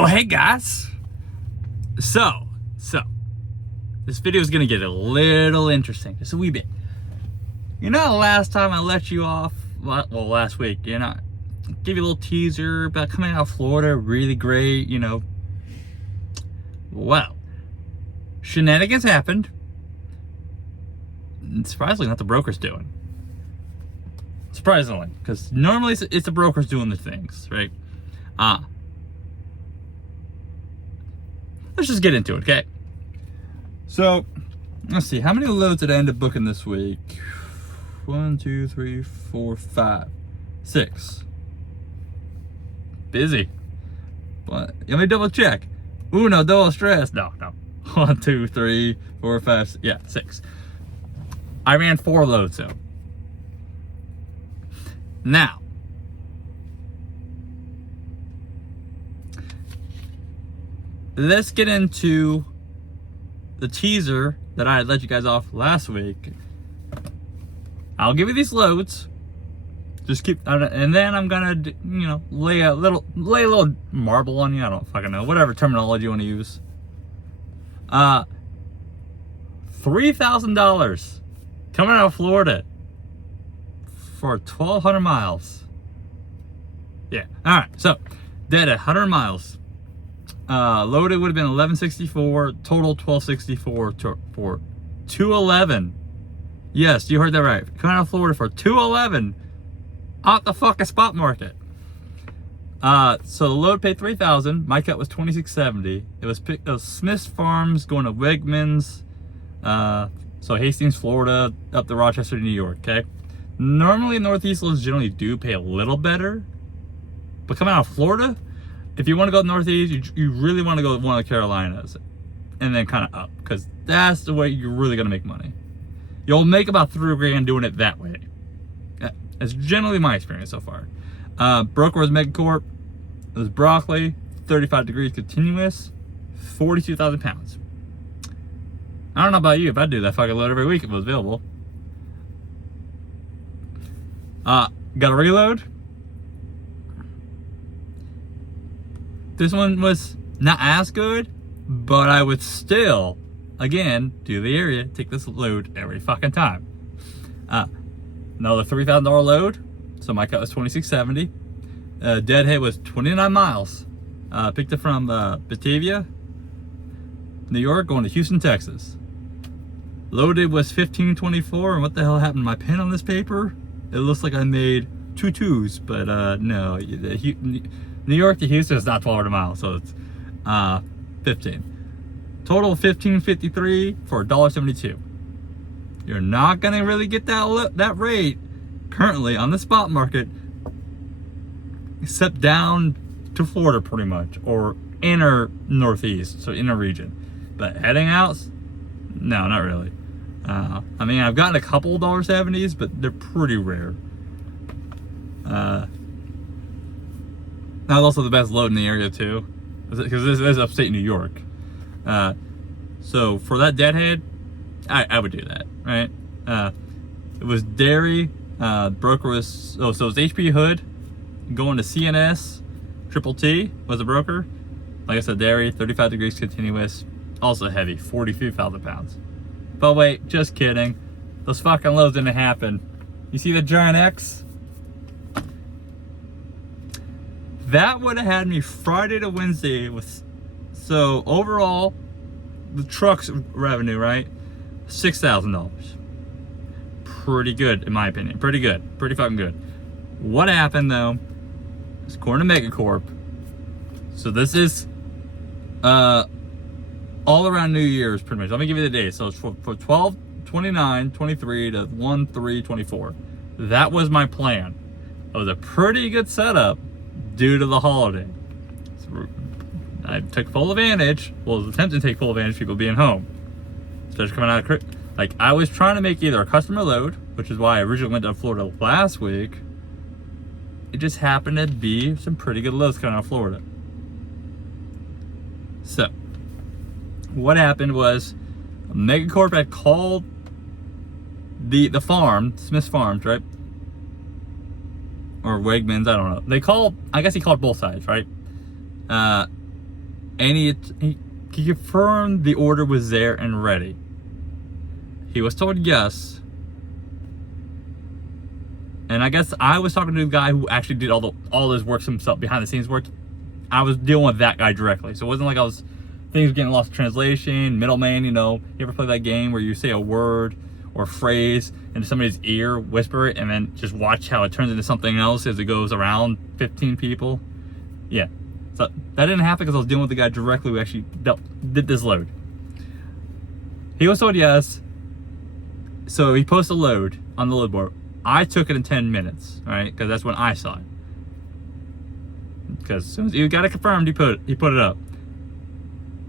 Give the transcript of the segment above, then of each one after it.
Oh, hey guys. So, this video is gonna get a little interesting, just a wee bit. You know, last time I let you off, well, last week, you know, give you a little teaser about coming out of Florida, really great, you know. Well, shenanigans happened. And surprisingly, not the brokers doing. Surprisingly, because normally it's the brokers doing the things, right? Let's just get into it, okay? So, let's see, how many loads did I end up booking this week? 1, 2, 3, 4, 5, 6. Busy. But let me double check. Uno, dos, tres. No. 1, 2, 3, 4, 5, 6. Yeah, 6. I ran 4 loads though. Now, let's get into the teaser that I let you guys off last week. I'll give you these loads. Just keep, and then I'm gonna, you know, lay a little marble on you. I don't fucking know, whatever terminology you want to use. $3,000 coming out of Florida for 1,200 miles. Yeah. All right. So, dead at 100 miles. Loaded would have been 1164, total 1264 for 211. Yes, you heard that right. Coming out of Florida for 211 out the fucking spot market. So the load paid 3,000. My cut was 2670. It was Smith's Farms going to Wegmans. So Hastings, Florida, up to Rochester, New York. Okay. Normally Northeast loads generally do pay a little better, but coming out of Florida, if you want to go Northeast, you really want to go to one of the Carolinas and then kind of up, because that's the way you're really going to make money. You'll make about $3,000 doing it that way. That's generally my experience so far. Broker was Megacorp. It was broccoli, 35 degrees continuous, 42,000 pounds. I don't know about you, if I'd do that fucking load every week if it was available. Got a reload. This one was not as good, but I would still, do the area, take this load every fucking time. Another $3,000 load, so my cut was 2670. Deadhead was 29 miles. Picked it from Batavia, New York, going to Houston, Texas. Loaded was 1524, and what the hell happened to my pen on this paper? It looks like I made 2 2s, but no. New York to Houston is not 1,200 miles, so it's 15. Total 1553 for $1.72. You're not gonna really get that rate currently on the spot market, except down to Florida pretty much, or inner Northeast, so inner region. But heading out, no, not really. I mean, I've gotten a couple $1.70s, but they're pretty rare. That was also the best load in the area too, because this is upstate New York. So for that deadhead, I would do that, right? It was dairy. Broker was so it was HP Hood going to CNS. Triple T was a broker. Like I said, dairy, 35 degrees continuous, also heavy, 42,000 pounds. But wait, just kidding. Those fucking loads didn't happen. You see the Giant X? That would have had me Friday to Wednesday with, so overall, the truck's revenue, right? $6,000. Pretty good, in my opinion. Pretty good. Pretty fucking good. What happened though, is according to Megacorp, so this is all around New Year's pretty much. Let me give you the days. So it's for 12/29/23 to 1/3/24. That was my plan. It was a pretty good setup due to the holiday. So I took full advantage. Well, I was attempting to take full advantage of people being home, especially coming out of like I was trying to make either a customer load, which is why I originally went to Florida last week. It just happened to be some pretty good loads coming out of Florida. So what happened was Megacorp had called the farm, Smith's Farms, right? Or Wegmans, I don't know. They called, I guess he called both sides, right? And he confirmed the order was there and ready. He was told yes. And I guess I was talking to the guy who actually did all his work himself, behind the scenes work. I was dealing with that guy directly. So it wasn't like things were getting lost in translation, middleman, you know. You ever play that game where you say a word or phrase into somebody's ear, whisper it, and then just watch how it turns into something else as it goes around 15 people? Yeah. So that didn't happen because I was dealing with the guy directly who actually did this load. He was told yes. So he posted a load on the load board. I took it in 10 minutes, right? Because that's when I saw it. Because as soon as he got it confirmed, he put it up.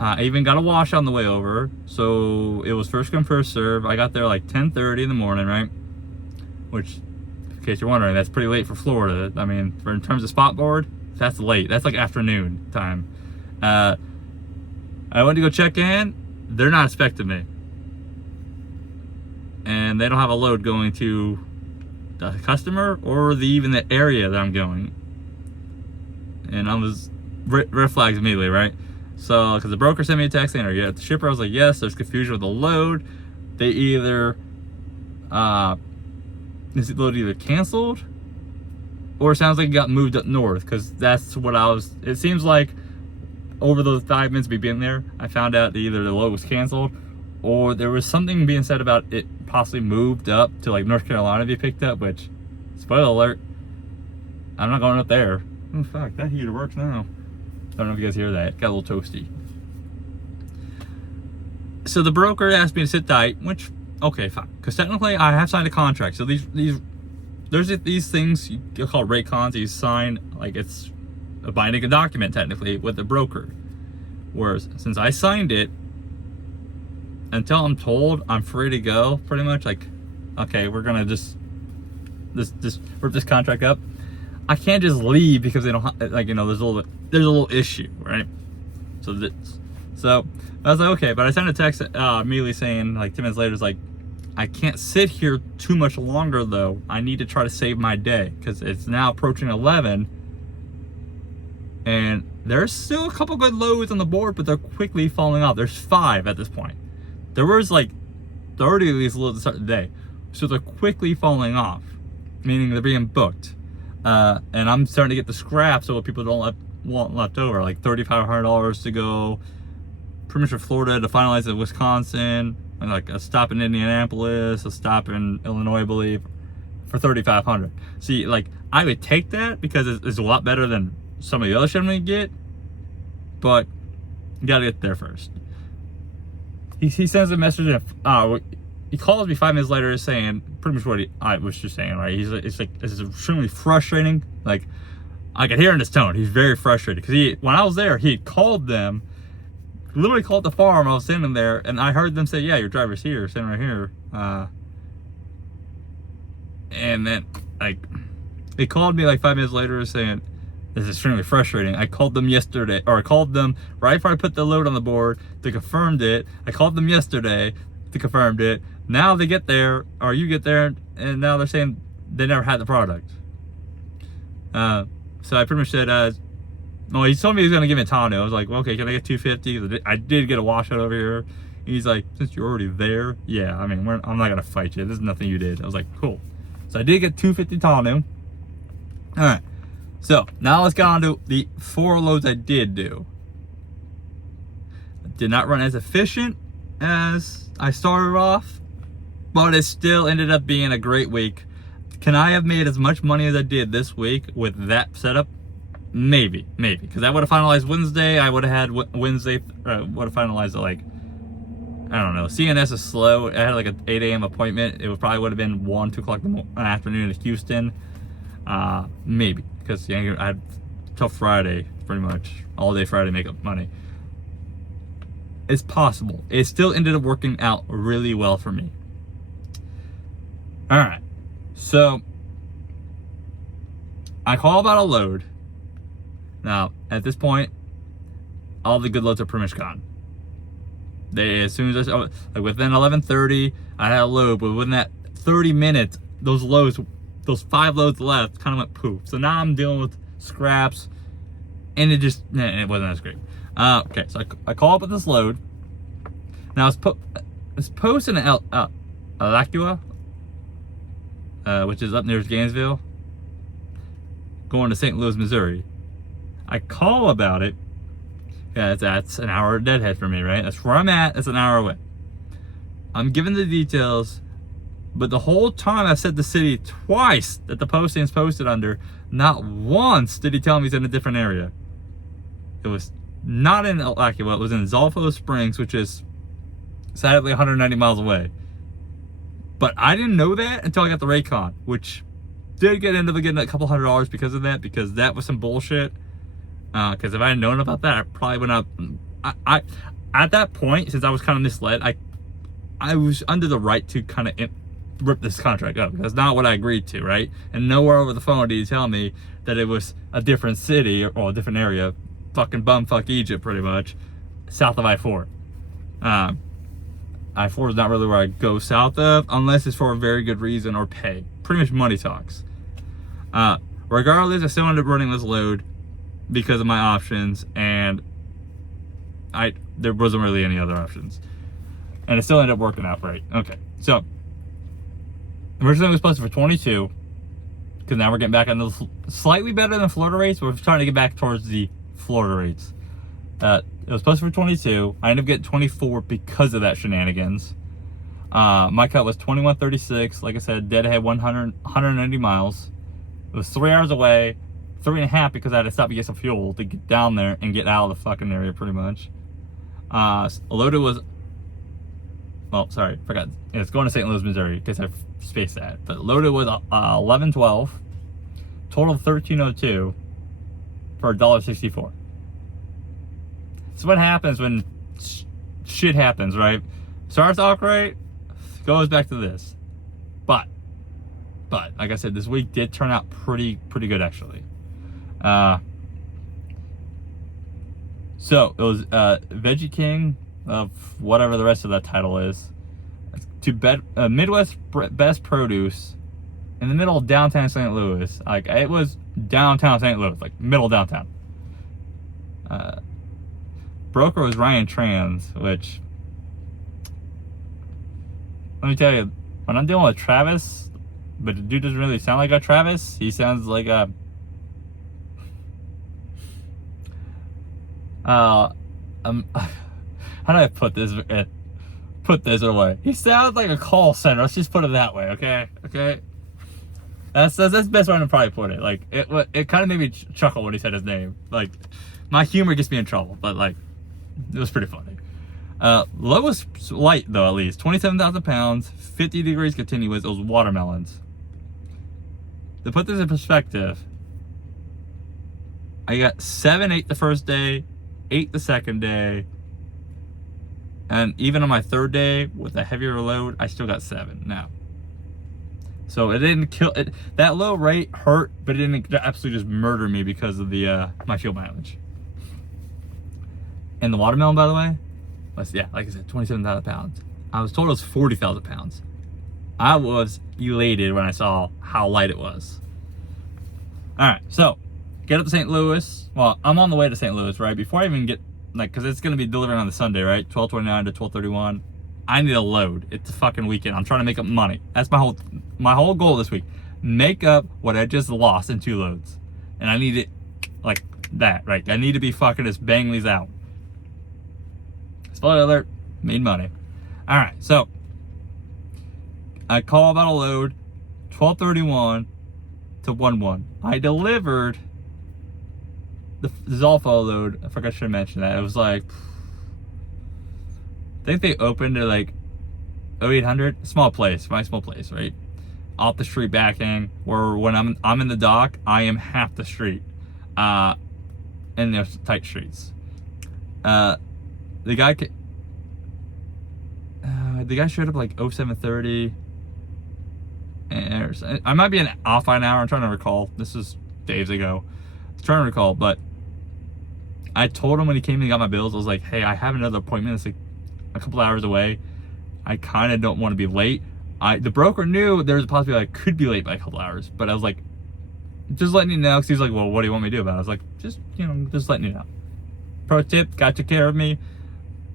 I even got a wash on the way over, so it was first come first serve. I got there like 10:30 in the morning, right? Which, in case you're wondering, that's pretty late for Florida. I mean, in terms of spot board, that's late. That's like afternoon time. I went to go check in. They're not expecting me, and they don't have a load going to the customer or even the area that I'm going. And I was red flags immediately, right? So, because the broker sent me a text saying, "Are you at the shipper?" I was like, "Yes." There's confusion with the load. They either, is the load either canceled, or it sounds like it got moved up north. Because that's what it seems like over those 5 minutes we've been there, I found out that either the load was canceled, or there was something being said about it possibly moved up to like North Carolina to be picked up. Which, spoiler alert, I'm not going up there. Oh fuck, that heater works now. I don't know if you guys hear that. It got a little toasty. So the broker asked me to sit tight, which, okay, fine. Because technically I have signed a contract. So there's these things you call rate cons. You sign, like it's a binding document technically with the broker. Whereas since I signed it, until I'm told I'm free to go, pretty much like, okay, we're gonna just rip this contract up. I can't just leave because they don't, like, you know, there's a little issue, right? So I was like, okay, but I sent a text immediately saying, like 10 minutes later, it's like, I can't sit here too much longer though. I need to try to save my day because it's now approaching 11, and there's still a couple good loads on the board, but they're quickly falling off. There's 5 at this point. There was like 30 of these loads to start the day, so they're quickly falling off, meaning they're being booked. And I'm starting to get the scraps of what people don't want left over, like $3,500 to go pretty much from Florida to finalize in Wisconsin, and like a stop in Indianapolis, a stop in Illinois, I believe, for $3,500. See, like, I would take that because it's a lot better than some of the other shit I'm gonna get, but you gotta get there first. He sends a message, he calls me 5 minutes later saying pretty much what I was just saying, right? It's extremely frustrating. Like, I could hear in his tone, he's very frustrated. Because when I was there, he called them, literally called the farm. I was standing there, and I heard them say, "Yeah, your driver's here, sitting right here." And then, like, they called me like 5 minutes later saying, "This is extremely frustrating. I called them yesterday," or I called them right before I put the load on the board to confirm it. I called them yesterday to confirm it. Now they get there, or you get there, and now they're saying they never had the product. So I pretty much said, no, he told me he was gonna give me a tonneau. I was like, well, okay, can I get 250? I did get a washout over here. And he's like, since you're already there, yeah, I mean, I'm not gonna fight you. This is nothing you did. I was like, cool. So I did get 250 tonneau. All right. So now let's get on to the 4 loads I did do. I did not run as efficient as I started off, but it still ended up being a great week. Can I have made as much money as I did this week with that setup? Maybe, because I would have finalized Wednesday. I would have had Wednesday, would have finalized it like, I don't know. CNS is slow. I had like an 8 a.m. appointment. It probably would have been 1, 2 o'clock in the afternoon in Houston. Maybe, because I had a tough Friday, pretty much all day Friday, make up money. It's possible. It still ended up working out really well for me. All right, so I call about a load. Now, at this point, all the good loads are pretty much gone. As soon as like within 11:30, I had a load, but within that 30 minutes, those 5 loads left kind of went poof. So now I'm dealing with scraps and it wasn't as great. Okay, so I call up with this load. Now it's posted in Alachua, which is up near Gainesville, going to St. Louis, Missouri. I call about it. Yeah, that's an hour deadhead for me, right? That's where I'm at. That's an hour away. I'm given the details, but the whole time I said the city twice that the posting's posted under, not once did he tell me he's in a different area. It was not in Alachua. It was in Zolfo Springs, which is sadly 190 miles away. But I didn't know that until I got the Raycon, which did end up getting a couple $100 because of that, because that was some bullshit. Because if I had known about that, I probably would not. I at that point, since I was kind of misled, I was under the right to kind of rip this contract up. That's not what I agreed to, right? And nowhere over the phone did he tell me that it was a different city or a different area. Fucking bumfuck Egypt, pretty much, south of I-4. I-4 is not really where I go south of, unless it's for a very good reason or pay. Pretty much money talks. Regardless, I still ended up running this load because of my options, and there wasn't really any other options. And it still ended up working out right. Okay, so originally it was posted for 22, because now we're getting back on the slightly better than Florida rates. We're trying to get back towards the Florida rates. It was posted for 22. I ended up getting 24 because of that shenanigans. My cut was 21.36. Like I said, dead ahead 190 miles. It was 3 hours away. 3.5 because I had to stop and get some fuel to get down there and get out of the fucking area, pretty much. Loaded was, well, sorry, forgot. It's going to St. Louis, Missouri, because I spaced that. But loaded was 11.12, total 13.02 for $1.64. So what happens when shit happens, right? Starts off great, goes back to this. But like I said, this week did turn out pretty good actually. So it was Veggie King of whatever the rest of that title is, to Midwest Best Produce in the middle of downtown St. Louis. Like, it was downtown St. Louis, like middle downtown. Broker was Ryan Trans, which, let me tell you, when I'm dealing with Travis, but the dude doesn't really sound like a Travis, he sounds like a how do I put this away? He sounds like a call center. Let's just put it that way, okay? That's the best way to probably put it. Like, it kind of made me chuckle when he said his name. Like, my humor gets me in trouble, but like, it was pretty funny. Low was light though, at least 27,000 pounds, 50 degrees continuous. It was watermelons. To put this in perspective, I got 7-8 the first day, 8 the second day, and even on my third day with a heavier load, I still got 7 now. So it didn't kill it. That low rate hurt, but it didn't absolutely just murder me because of the my fuel mileage. And the watermelon, by the way, was, yeah, like I said, 27,000 pounds. I was told it was 40,000 pounds. I was elated when I saw how light it was. All right, so get up to St. Louis. Well, I'm on the way to St. Louis, right? Before I even get, like, because it's going to be delivering on the Sunday, right? 12/29 to 12/31. I need a load. It's a fucking weekend. I'm trying to make up money. That's my whole goal this week. Make up what I just lost in 2 loads. And I need it like that, right? I need to be fucking just bang these out. Spoiler alert, made money. All right, so I call about a load, 12:31 to 1:1. I delivered the Zolfo load. I forgot I should have mentioned that. It was like, I think they opened at like 0800, small place, right? Off the street backing, where when I'm in the dock, I am half the street, and there's tight streets. The guy showed up like 07:30, and I might be off by an hour. I'm trying to recall. This is days ago. I'm trying to recall, but I told him when he came and got my bills, I was like, hey, I have another appointment. It's like a couple hours away. I kind of don't want to be late. The broker knew there was a possibility I could be late by a couple hours, but I was like, just letting you know, because he's like, well, what do you want me to do about it? I was like, just just letting you know. Pro tip, guy took care of me.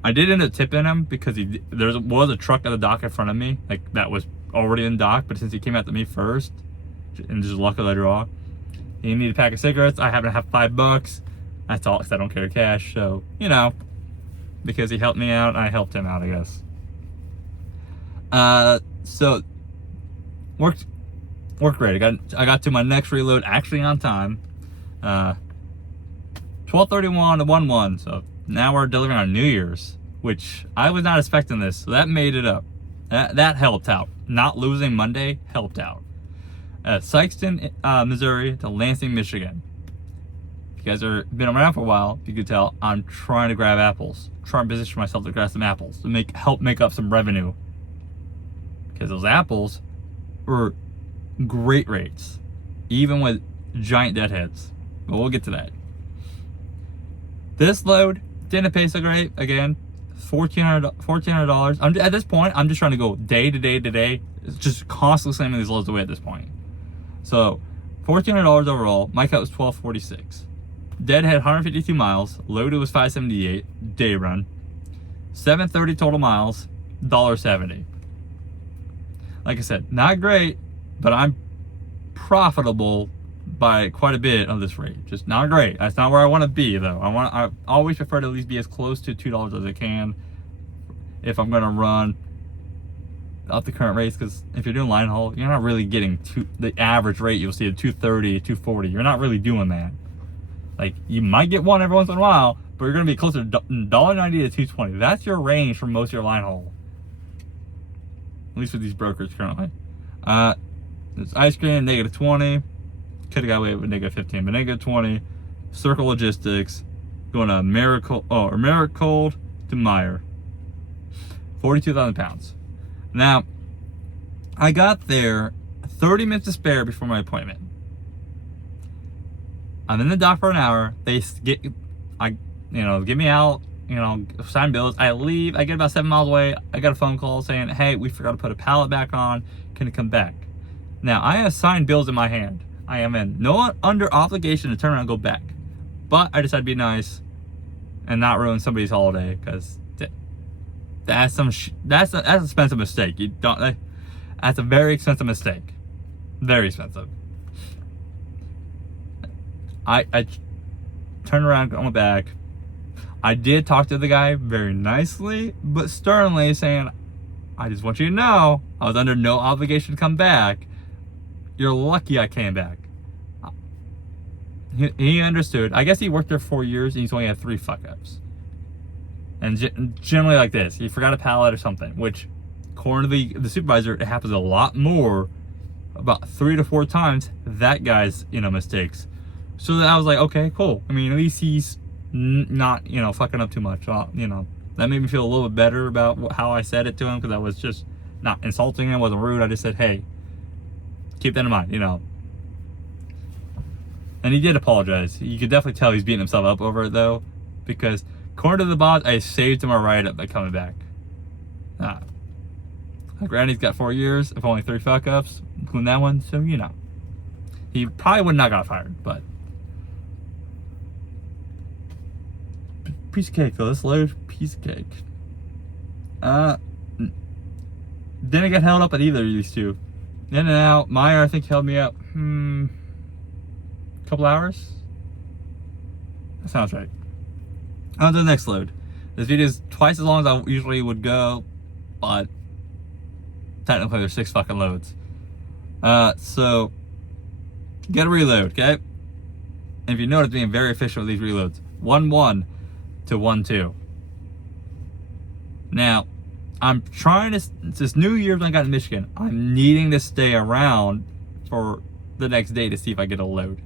I did end up tipping him because there was a truck at the dock in front of me, like that was already in dock, but since he came out to me first, and just luck of the draw, he needed a pack of cigarettes. I happen to have $5. That's all, because I don't carry cash. So, because he helped me out, I helped him out, I guess. So worked great. I got to my next reload actually on time. 12:31 to 1:1. So now we're delivering on New Year's, which I was not expecting this. So that made it up. That helped out. Not losing Monday helped out. Sikeston, Missouri to Lansing, Michigan. If you guys are been around for a while, you could tell I'm trying to grab apples. Trying to position myself to grab some apples to help make up some revenue. Because those apples were great rates, even with giant deadheads. But we'll get to that. This load didn't pay so great. Again, $1,400. At this point, I'm just trying to go day to day to day. It's just constantly sending these loads away at this point. So, $1,400 overall. My cut was $1,246. Deadhead 152 miles. Loaded was 578. Day run. 730 total miles. $1.70. Like I said, not great, but I'm profitable by quite a bit on this rate. Just not great. That's not where I want to be, though. I always prefer to at least be as close to $2 as I can if I'm going to run up the current rates, because if you're doing line haul, you're not really getting the average rate. You'll see at 230, 240. You're not really doing that. Like, you might get one every once in a while, but you're going to be closer to $1.90 to $2.20. That's your range for most of your line haul. At least with these brokers currently. There's ice cream, -20. Could have got away with -15, but -20. Circle Logistics. Going to Americold to Meyer. 42,000 pounds. Now, I got there 30 minutes to spare before my appointment. I'm in the dock for an hour. They give me out, sign bills. I leave. I get about 7 miles away. I got a phone call saying, hey, we forgot to put a pallet back on. Can it come back? Now, I have signed bills in my hand. I am in no under obligation to turn around and go back. But I decided to be nice and not ruin somebody's holiday, because that's an expensive mistake. That's a very expensive mistake. Very expensive. I turned around, I went back. I did talk to the guy very nicely, but sternly, saying, I just want you to know, I was under no obligation to come back. You're lucky I came back. He understood. I guess he worked there 4 years and he's only had 3 fuck-ups. And generally like this, he forgot a pallet or something, which, according to the supervisor, it happens a lot more, about 3 to 4 times, that guy's, mistakes. So I was like, okay, cool. I mean, at least he's not, fucking up too much. That made me feel a little bit better about how I said it to him, because I was just not insulting him, wasn't rude. I just said, hey, keep that in mind, And he did apologize. You could definitely tell he's beating himself up over it, though, because according to the boss, I saved him a write-up by coming back. Granted, he's got 4 years, if only 3 fuck-ups, including that one, so, he probably would not got fired, but piece of cake, though. This load, piece of cake. Didn't get held up at either of these two. In and out. Meyer, I think, held me up a couple hours. That sounds right. On to the next load. This video is twice as long as I usually would go, but technically there's 6 fucking loads. So get a reload, okay? And if you notice, being very efficient with these reloads. 1-1 to 1-2. Now, I'm trying to, since New Year's when I got in Michigan, I'm needing to stay around for the next day to see if I get a load.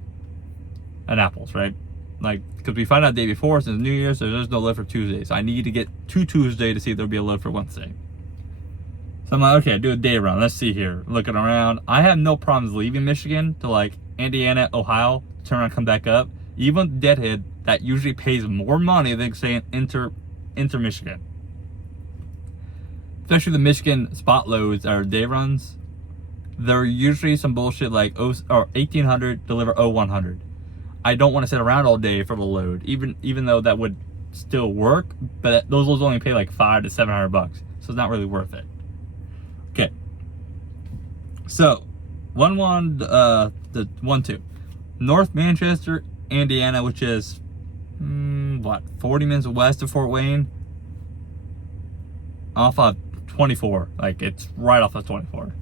At apples, right? Like, because we find out the day before, since New Year's, so there's no load for Tuesday. So I need to get to Tuesday to see if there'll be a load for Wednesday. So I'm like, okay, do a day run. Let's see here. Looking around. I have no problems leaving Michigan to like Indiana, Ohio, turn around, come back up. Even Deadhead, that usually pays more money than saying enter Michigan. Especially the Michigan spot loads or day runs. They're usually some bullshit like 1800 deliver 0100. I don't want to sit around all day for the load, even though that would still work, but those loads only pay like $500 to $700, so it's not really worth it. Okay, so the 1-2 North Manchester, Indiana, which is 40 minutes west of Fort Wayne, off of 24, like it's right off of 24,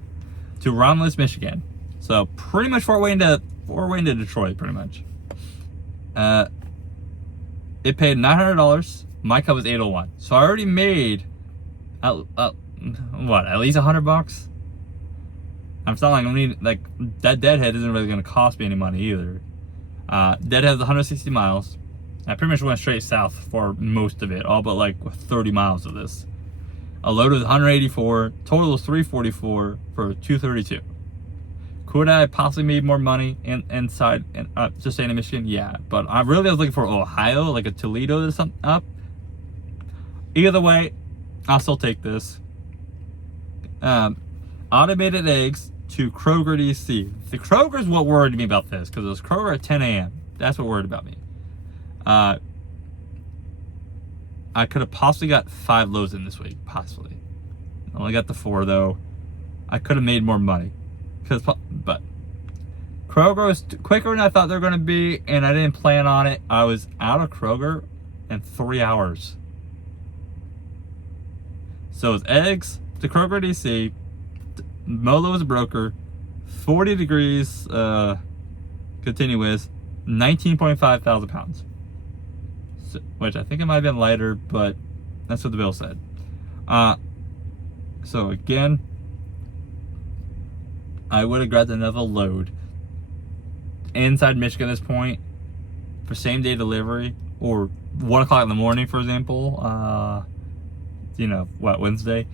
to Romulus, Michigan. So pretty much Fort Wayne to Detroit, pretty much. It paid $900. My cut was $801. So I already made at least $100. I'm still like, that deadhead isn't really gonna cost me any money either. Deadhead's 160 miles. I pretty much went straight south for most of it, all but like 30 miles of this. A load was 184, total was 344 for 232. Could I possibly made more money inside and just staying in Michigan? Yeah, but I was looking for Ohio, like a Toledo or something up. Either way, I'll still take this. Automated eggs to Kroger DC. The Kroger's what worried me about this, because it was Kroger at 10 a.m. That's what worried about me. I could have possibly got 5 loads in this week, possibly. I only got the 4 though. I could have made more money, but Kroger was quicker than I thought they were going to be, and I didn't plan on it. I was out of Kroger in 3 hours. So it's eggs to Kroger DC. Molo was a broker. 40 degrees continuous. 19.5 thousand pounds. So, which I think it might have been lighter, but that's what the bill said. So again, I would have grabbed another load inside Michigan at this point for same day delivery, or 1 o'clock in the morning, for example. Wednesday.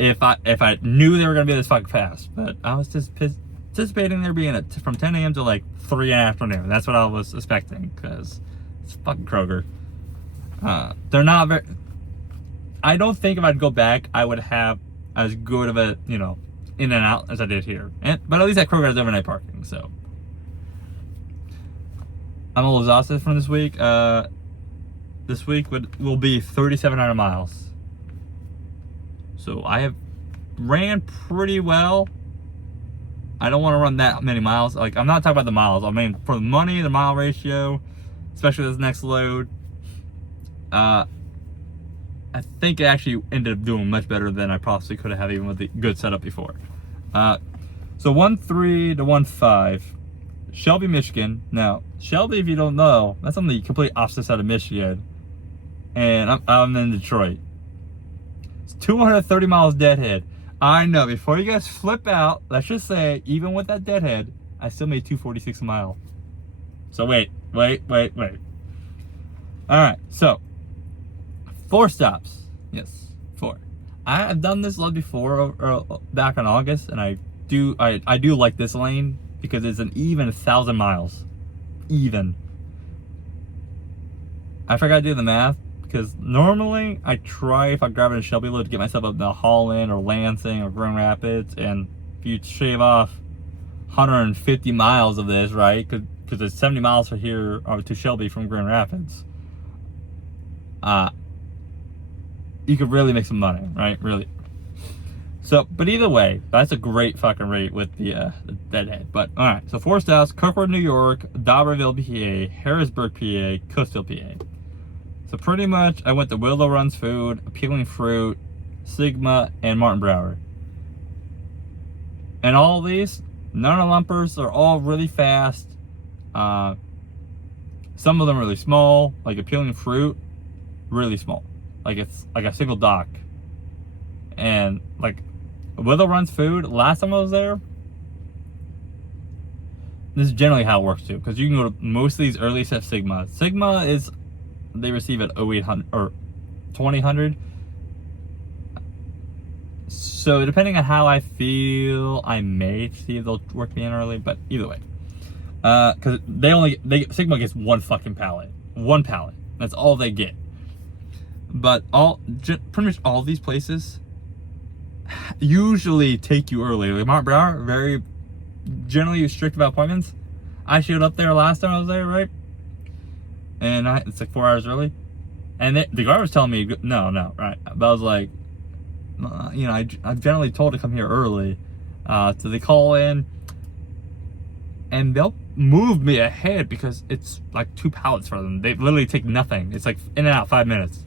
If I knew they were gonna be this fucking fast, but I was just anticipating there being from 10 a.m. to like 3 in the afternoon. That's what I was expecting, because it's fucking Kroger. They're not very. I don't think if I'd go back, I would have as good of a in and out as I did here. But at least at Kroger has overnight parking, so I'm a little exhausted from this week. This week will be 3,700 miles. So I have ran pretty well. I don't want to run that many miles. Like, I'm not talking about the miles. I mean, for the money, the mile ratio, especially this next load, I think it actually ended up doing much better than I possibly could have even with the good setup before. So 1.3 to 1.5, Shelby, Michigan. Now, Shelby, if you don't know, that's on the complete opposite side of Michigan, and I'm in Detroit. It's 230 miles deadhead. I know, before you guys flip out, let's just say, even with that deadhead, I still made 246 a mile. So wait. Alright, so 4 stops. Yes, 4. I have done this lot before, back in August, and I do like this lane because it's an even 1,000 miles. Even. I forgot to do the math, because normally I try, if I grab a Shelby load, to get myself up to Holland or Lansing or Grand Rapids, and if you shave off 150 miles of this, right, because there's 70 miles from here to Shelby from Grand Rapids, you could really make some money, right? Really. So, but either way, that's a great fucking rate with the deadhead. But all right, so 4 stops: Kirkwood, New York; D'Iberville, PA; Harrisburg, PA; Coatesville, PA. So pretty much, I went to Willow Runs Food, Appealing Fruit, Sigma, and Martin Brower. And all of these, none of the lumpers, are all really fast. Some of them really small, like Appealing Fruit, really small. Like it's like a single dock. And like Willow Runs Food, last time I was there, this is generally how it works too, because you can go to most of these early set Sigma. Sigma is, they receive at 0800 or 2000. So depending on how I feel, I may see if they'll work me in early, but either way. Because Sigma gets 1 fucking pallet. 1 pallet. That's all they get. But pretty much all these places usually take you early. Like Martin Brower, very generally strict about appointments. I showed up there last time I was there, right? And it's like 4 hours early. And the guard was telling me, no, right? But I was like, you know, I'm generally told to come here early. So they call in, and they'll move me ahead because it's like 2 pallets for them. They literally take nothing. It's like in and out 5 minutes.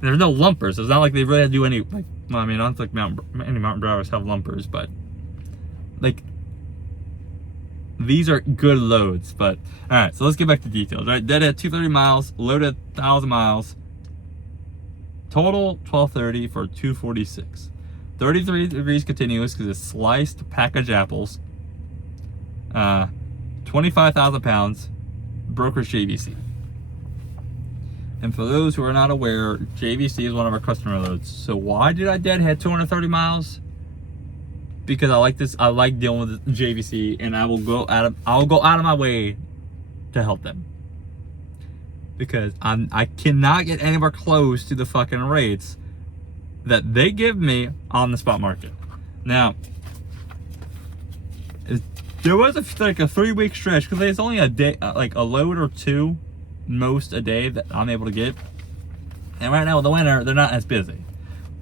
There's no lumpers. So it's not like they really do any, like, well, I mean, I don't think any Martin Browers have lumpers, but like, these are good loads. But all right, so let's get back to details, right? Deadhead 230 miles, loaded 1,000 miles, total 1230 for 246. 33 degrees continuous because it's sliced packaged apples. 25,000 pounds, brokerage JVC. And for those who are not aware, JVC is one of our customer loads. So why did I deadhead 230 miles? Because I like this. I like dealing with JVC, and I will go out of my way to help them. Because I cannot get anywhere close to the fucking rates that they give me on the spot market. Now, there was like a 3-week stretch because there's only a day, like a load or two, most a day that I'm able to get. And right now with the winter, they're not as busy.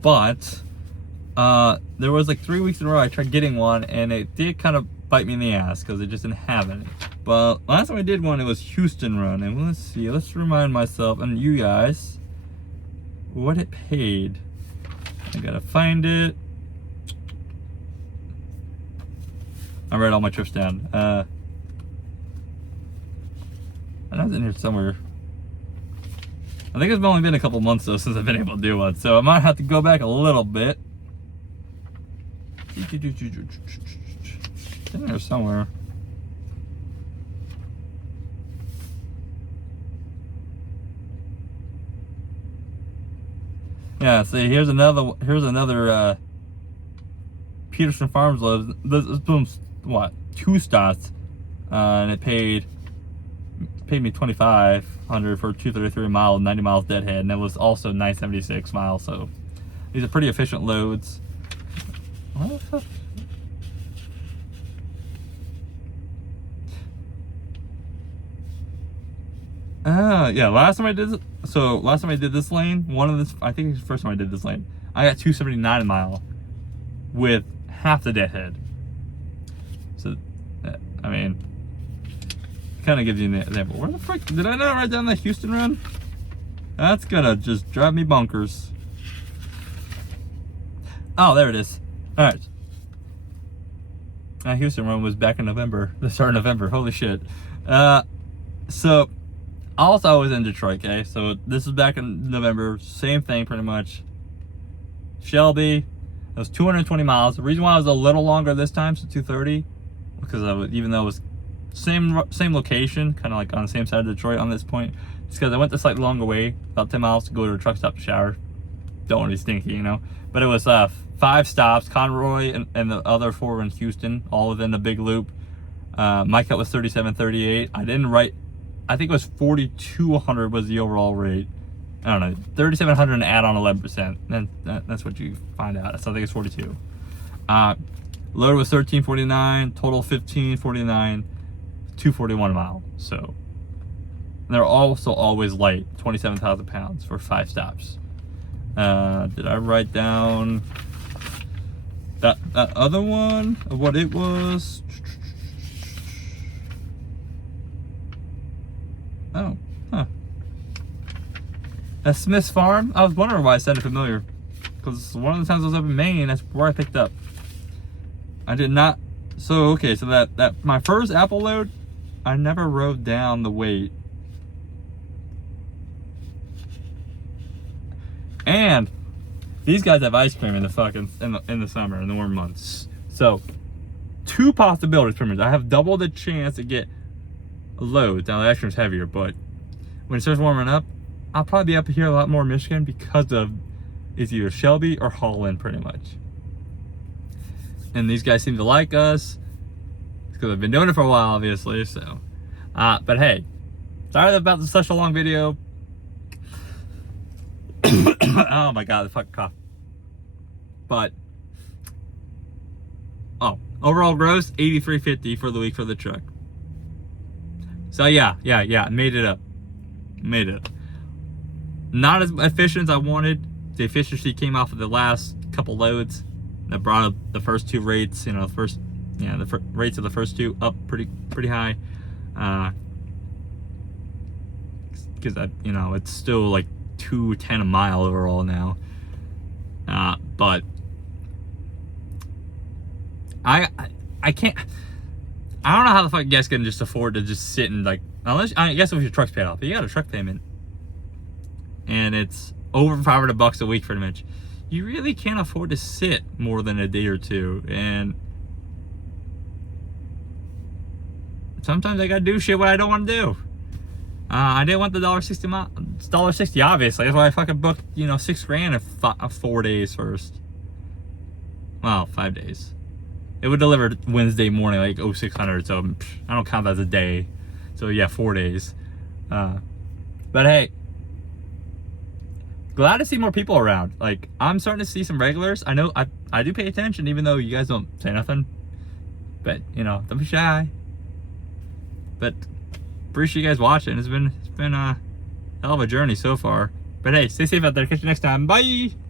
But there was like 3 weeks in a row I tried getting one, and it did kind of bite me in the ass because it just didn't have any. But last time I did one, it was Houston run, and let's see, let's remind myself and you guys what it paid. I gotta find it. I write all my trips down. I know it's in here somewhere. I think it's only been a couple months though since I've been able to do one, so I might have to go back a little bit. It's in there somewhere. Yeah, see, here's another Peterson Farms load. This one's what, 2 stops, and it paid me $2,500 for 233 mile, 90 miles deadhead, and that was also 976 miles. So these are pretty efficient loads. What the fuck? Yeah, last time I did this lane, I think it's the first time I did this lane, I got 279 a mile with half the deadhead. So, I mean, kind of gives you an example. Where the frick, did I not write down the Houston run? That's gonna just drive me bonkers. Oh, there it is. All right. That Houston run was back in November, the start of November. Holy shit. So, also I was in Detroit, okay? So this is back in November, same thing pretty much. Shelby, it was 220 miles. The reason why I was a little longer this time, so 230, because even though it was same location, kind of like on the same side of Detroit on this point, it's because I went the slightly longer way, about 10 miles to go to a truck stop to shower. Don't want to be stinky, you know? But it was 5 stops, Conroy and the other 4 were in Houston, all within the big loop. My cut was 37.38. I didn't write, I think it was 4,200 was the overall rate. I don't know, 3,700 and add on 11%. Then that's what you find out. So I think it's 42. Load was 1349, total 1549, 241 a mile. So they're also always light, 27,000 pounds for 5 stops. Did I write down that other one of what it was? Oh, huh. That's Smith's Farm. I was wondering why I sounded familiar, because one of the times I was up in Maine, that's where I picked up. I did not. So okay, so that my first apple load, I never wrote down the weight. And these guys have ice cream in the fucking in the summer, in the warm months. So 2 possibilities pretty much. I have double the chance to get a load. Now the ice cream's heavier, but when it starts warming up, I'll probably be up here a lot more in Michigan because of it's either Shelby or Holland pretty much. And these guys seem to like us because I've been doing it for a while, obviously. So, but hey, sorry about such a long video. Oh my god, the fucking cough. But Overall gross, $83.50 for the week for the truck. So yeah, made it up. Not as efficient as I wanted. The efficiency came off of the last couple loads that brought up the first two rates. The rates of the first two up pretty high. Because it's still like $2.10 a mile overall now. But I can't. I don't know how the fuck you guys can just afford to just sit and like, unless I guess if your truck's paid off, but you got a truck payment and it's over $500 a week pretty much. You really can't afford to sit more than a day or two, and sometimes I gotta do shit what I don't want to do. I didn't want the $1.60 obviously. That's why I fucking booked $6,000 in 4 days first. Well, 5 days. It would deliver Wednesday morning like 0600, so I don't count that as a day. So yeah, 4 days. But hey, glad to see more people around. Like, I'm starting to see some regulars. I know I do pay attention, even though you guys don't say nothing. But don't be shy. But appreciate you guys watching. It's been a hell of a journey so far. But hey, stay safe out there. Catch you next time. Bye.